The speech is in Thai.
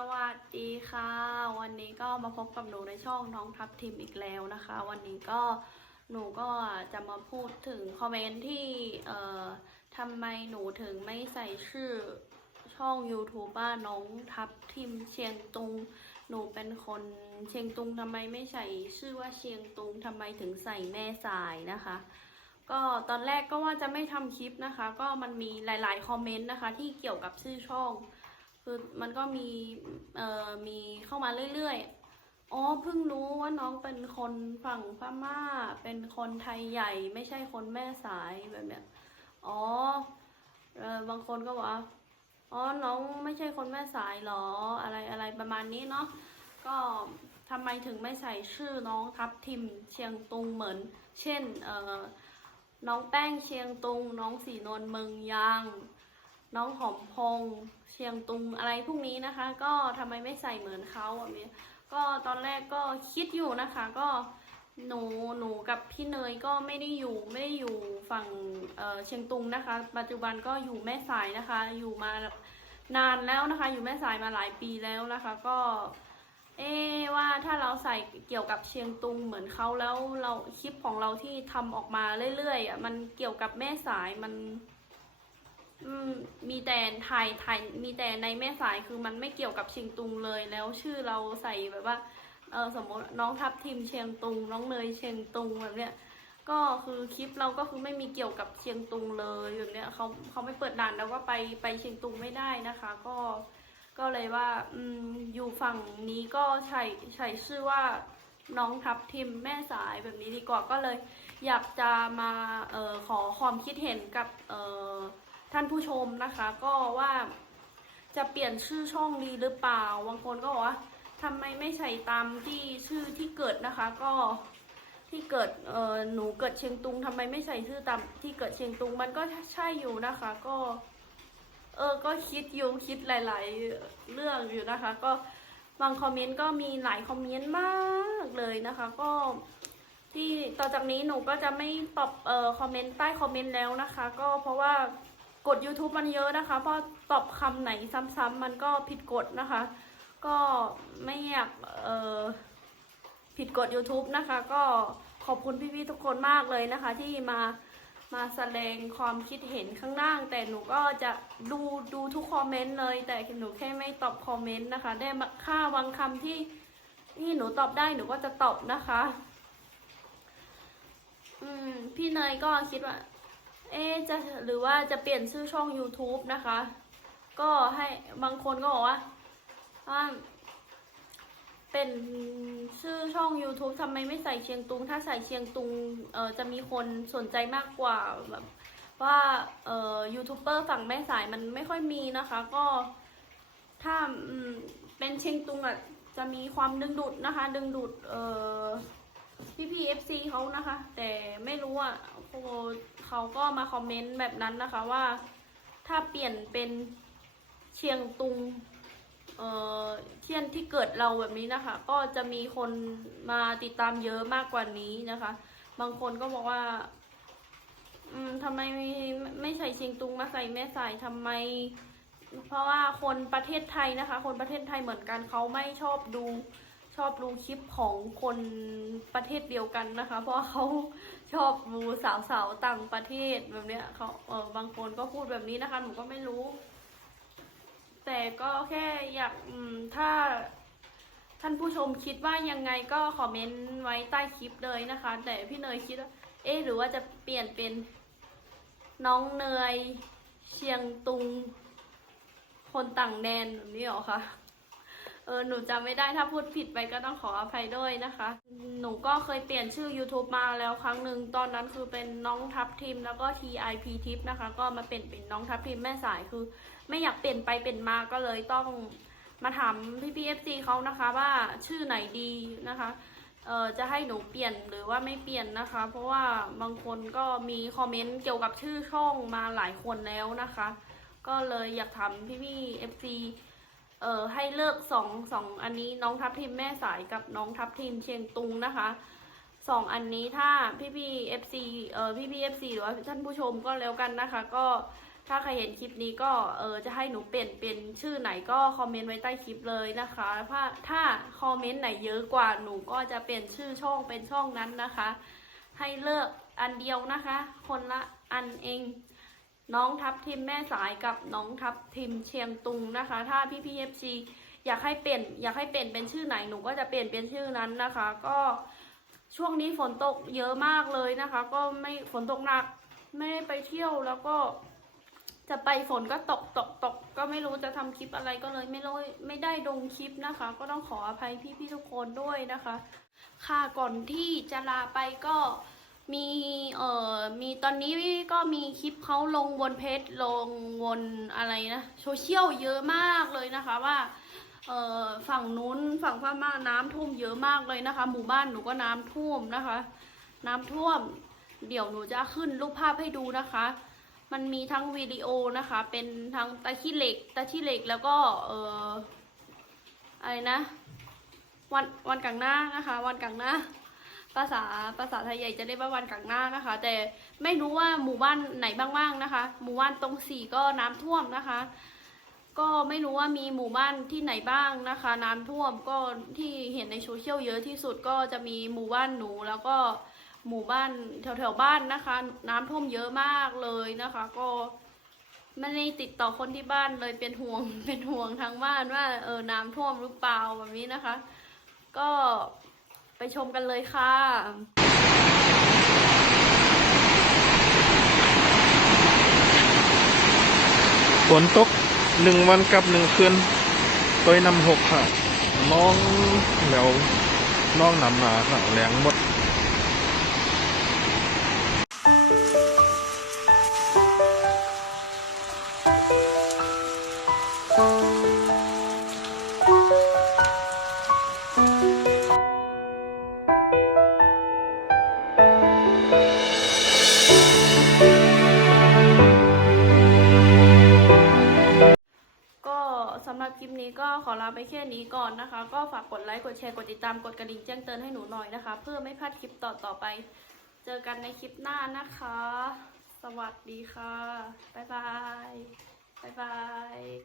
สวัสดีค่ะ วันนี้ก็มาพบกับหนูในช่องน้องทับทิมอีกแล้วนะคะ วันนี้ก็หนูก็จะมาพูดถึงคอมเมนต์ที่เอ่อทำไมหนูถึงไม่ใส่ชื่อช่อง YouTube ว่าน้องทับทิมเชียงตุง หนูเป็นคนเชียงตุงทำไมไม่ใส่ชื่อว่าเชียงตุงทำไมถึงใส่แม่สายนะคะ ก็ตอนแรกก็ว่าจะไม่ทำคลิปนะคะ ก็มันมีหลาย ๆ คอมเมนต์นะคะที่เกี่ยวกับชื่อช่อง คือมันก็มีเอ่อมีเข้ามาเรื่อยๆ อ๋อเพิ่งรู้ว่าน้องเป็นคนฝั่งพม่า เป็นคนไทยใหญ่ไม่ใช่คนแม่สายแบบเนี้ย อ๋อเออบางคนก็บอกว่าอ๋อน้องไม่ใช่คนแม่สายหรออะไรอะไรประมาณนี้เนาะก็ทำไมถึงไม่ใส่ชื่อน้องทับทิมเชียงตุงเหมือน เช่นเอ่อน้องแป้งเชียงตุง น้องสีนวลเมืองยาง น้องหอมพงเชียงตุงอะไรพวกนี้นะคะ ก็ทำไมไม่ใส่เหมือนเขาแบบนี้ก็ตอนแรกก็คิดอยู่นะคะ ก็หนูหนูกับพี่เนยก็ไม่ได้อยู่ไม่ได้อยู่ฝั่งเเชียงตุงนะคะ ปัจจุบันก็อยู่แม่สายนะคะ อยู่มานานแล้วนะคะ อยู่แม่สายมาหลายปีแล้วนะคะ ก็ เอ๊ว่าถ้าเราใส่เกี่ยวกับเชียงตุงเหมือนเขาแล้วเราคลิปของเราที่ทำออกมาเรื่อยๆอะมันเกี่ยวกับแม่สายมัน มีแต่ถ่ายถ่ายมีแต่ในแม่สายคือมันไม่เกี่ยวกับเชียงตุงเลยแล้วชื่อเราใส่แบบว่าเออสมมติน้องทับทิมเชียงตุง น้องเนยเชียงตุงแบบเนี้ยก็คือคลิปเราก็คือไม่มีเกี่ยวกับเชียงตุงเลยแบบเนี้ยเขาเขาไม่เปิดด่านแล้วก็ไปไปเชียงตุงไม่ได้นะคะ ก็ก็เลยว่าอืมอยู่ฝั่งนี้ก็ใช้ใช้ชื่อว่าน้องทับทิมแม่สายแบบนี้ดีกว่าก็เลย อยากจะมาเออขอความคิดเห็นกับเออ ท่านผู้ชมนะคะ ก็ว่าจะเปลี่ยนชื่อช่องดีหรือเปล่าบางคนก็บอกว่าทำไมไม่ใส่ตามที่ชื่อที่เกิดนะคะ ก็ที่เกิดเออหนูเกิดเชียงตุงทำไมไม่ใส่ชื่อตามที่เกิดเชียงตุงมันก็ใช่อยู่นะคะ ก็ เออก็คิดอยู่คิดหลาย ๆ เรื่องอยู่นะคะ ก็บางคอมเมนต์ก็มีหลายคอมเมนต์มากเลยนะคะ ก็ที่ต่อจากนี้หนูก็จะไม่ตอบเอ่อคอมเมนต์ใต้คอมเมนต์แล้วนะคะ ก็เพราะว่า กด YouTube มันเยอะนะคะ เพราะตอบคำไหนซ้ำๆมันก็ผิดกฎนะคะ ก็ไม่อยากเออผิดกฎ YouTube นะคะ ก็ขอบคุณพี่ๆทุกคนมากเลยนะคะ ที่มามาแสดงความคิดเห็นข้างล่าง แต่หนูก็จะดูดูทุกคอมเมนต์เลย แต่หนูแค่ไม่ตอบคอมเมนต์นะคะ ได้ค่าบางคำที่ที่หนูตอบได้หนูก็จะตอบนะคะ อืม พี่เนยก็คิดว่า เอ๊จะหรือว่าจะเปลี่ยนชื่อช่อง YouTube นะคะ ก็ให้บางคนก็บอกว่าอ่าเป็นชื่อช่อง YouTube ทำไมไม่ใส่เชียงตุง ถ้าใส่เชียงตุงเออจะมีคนสนใจมากกว่าแบบว่าเออยูทูบเบอร์ฝั่งแม่สายมันไม่ค่อยมีนะคะ ก็ถ้าเป็นเชียงตุงอะจะมีความดึงดูดนะคะ ดึงดูดเออ พี่พีเอฟซีเขานะคะ แต่ไม่รู้อะโอ้เขาก็มาคอมเมนต์แบบนั้นนะคะว่าถ้าเปลี่ยนเป็นเชียงตุงเอ่อเทียนที่เกิดเราแบบนี้นะคะ ก็จะมีคนมาติดตามเยอะมากกว่านี้นะคะ บางคนก็บอกว่า อืมทำไมไม่ใส่เชียงตุงมาใส่แม่ใสายทำไม เพราะว่าคนประเทศไทยนะคะ คนประเทศไทยเหมือนกันเขาไม่ชอบดู ชอบดูคลิปของคนประเทศเดียวกันนะคะ เพราะเขาชอบดูสาวๆต่างประเทศแบบเนี้ยเขาเออบางคนก็พูดแบบนี้นะคะ หนูก็ไม่รู้ แต่ก็แค่อยากถ้าท่านผู้ชมคิดว่ายังไงก็คอมเมนต์ไว้ใต้คลิปเลยนะคะ แต่พี่เนยคิดว่าเอ๊หรือว่าจะเปลี่ยนเป็นน้องเนยเชียงตุง คนต่างแดนแบบนี้หรอคะ เออหนูจำไม่ได้ถ้าพูดผิดไปก็ต้องขออภัยด้วยนะคะ หนูก็เคยเปลี่ยนชื่อ YouTube มาแล้วครั้งหนึ่งตอนนั้นคือเป็นน้องทับทิมแล้วก็ TIP ทิปนะคะ ก็มาเป็นเป็นน้องทับทิมแม่สายคือ ไม่อยากเปลี่ยนไปเปลี่ยนมาก็เลยต้องมาถามพี่พีเอฟซีเขานะคะว่าชื่อไหนดีนะคะเออจะให้หนูเปลี่ยนหรือว่าไม่เปลี่ยนนะคะ เพราะว่าบางคนก็มีคอมเมนต์เกี่ยวกับชื่อช่องมาหลายคนแล้วนะคะ ก็เลยอยากถามพี่พี่เอฟซี เอ่อให้เลิกสองสองอันนี้น้องทับทิมแม่สายกับน้องทับทิมเชียงตุงนะคะสองอันนี้ถ้าพี่พี่เอฟซีเอ่อพี่พี่เอฟซีหรือว่าท่านผู้ชมก็แล้วกันนะคะ ก็ถ้าใครเห็นคลิปนี้ก็เออจะให้หนูเปลี่ยนเป็นชื่อไหนก็คอมเมนต์ไว้ใต้คลิปเลยนะคะถ้าถ้าคอมเมนต์ไหนเยอะกว่าหนูก็จะเปลี่ยนชื่อช่องเป็นช่องนั้นนะคะ ให้เลือกอันเดียวนะคะ คนละอันเอง น้องทับทิมแม่สายกับน้องทับทิมเชียงตุงนะคะ ถ้าพี่พีเอฟซีอยากให้เปลี่ยนอยากให้เปลี่ยนเป็นชื่อไหนหนูก็จะเปลี่ยนเป็นชื่อนั้นนะคะ ก็ช่วงนี้ฝนตกเยอะมากเลยนะคะ ก็ไม่ฝนตกหนักไม่ได้ไปเที่ยวแล้วก็ จะไปฝนก็ตกตกตกก็ไม่รู้จะทำคลิปอะไรก็เลยไม่รู้ไม่ได้ลงคลิปนะคะ ก็ต้องขออภัยพี่ๆทุกคนด้วยนะคะ ค่ะก่อนที่จะลาไปก็ มีเอ่อมีตอนนี้ก็มีคลิปเขาลงบนเพจลงบนอะไรนะโซเชียลเยอะมากเลยนะคะว่าเอ่อฝั่งนู้นฝั่งพม่าน้ำท่วมเยอะมากเลยนะคะ หมู่บ้านหนูก็น้ำท่วมนะคะ น้ำท่วม เดี๋ยวหนูจะขึ้นรูปภาพให้ดูนะคะ มันมีทั้งวิดีโอนะคะ เป็นทั้งตะขี้เหล็กตะขี้เหล็กแล้วก็เอ่ออะไรนะ วันวันกลางหน้านะคะ วันกลางหน้า ภาษาภาษาไทยใหญ่จะเรียกว่าวันกลางหน้านะคะ แต่ไม่รู้ว่าหมู่บ้านไหนบ้างๆนะคะ หมู่บ้านตรงสี่ก็น้ำท่วมนะคะ ก็ไม่รู้ว่ามีหมู่บ้านที่ไหนบ้างนะคะ น้ำท่วมก็ที่เห็นในโซเชียลเยอะที่สุดก็จะมีหมู่บ้านหนูแล้วก็หมู่บ้านแถวๆบ้านนะคะ น้ำท่วมเยอะมากเลยนะคะ ก็ไม่ได้ติดต่อคนที่บ้านเลยเป็นห่วงเป็นห่วงทางบ้านว่าเออน้ำท่วมหรือเปล่าแบบนี้นะคะ ก็ ไปชมกันเลยค่ะ ฝนตกหนึ่งวันกับหนึ่งคืนตัวยนำหกค่ะ น้องแล้วน้องนำหนาค่ะแรงหมดำหรับคลิปนี้ก็ขอลาไปแค่นี้ก่อนนะคะ ก็ฝากกดไลค์ กดแชร์ กดติดตาม กดกระดิ่งแจ้งเตือนให้หนูหน่อยนะคะ เพื่อไม่พลาดคลิปต่อต่อๆไป เจอกันในคลิปหน้านะคะ สวัสดีค่ะ บ๊ายบาย บ๊ายบาย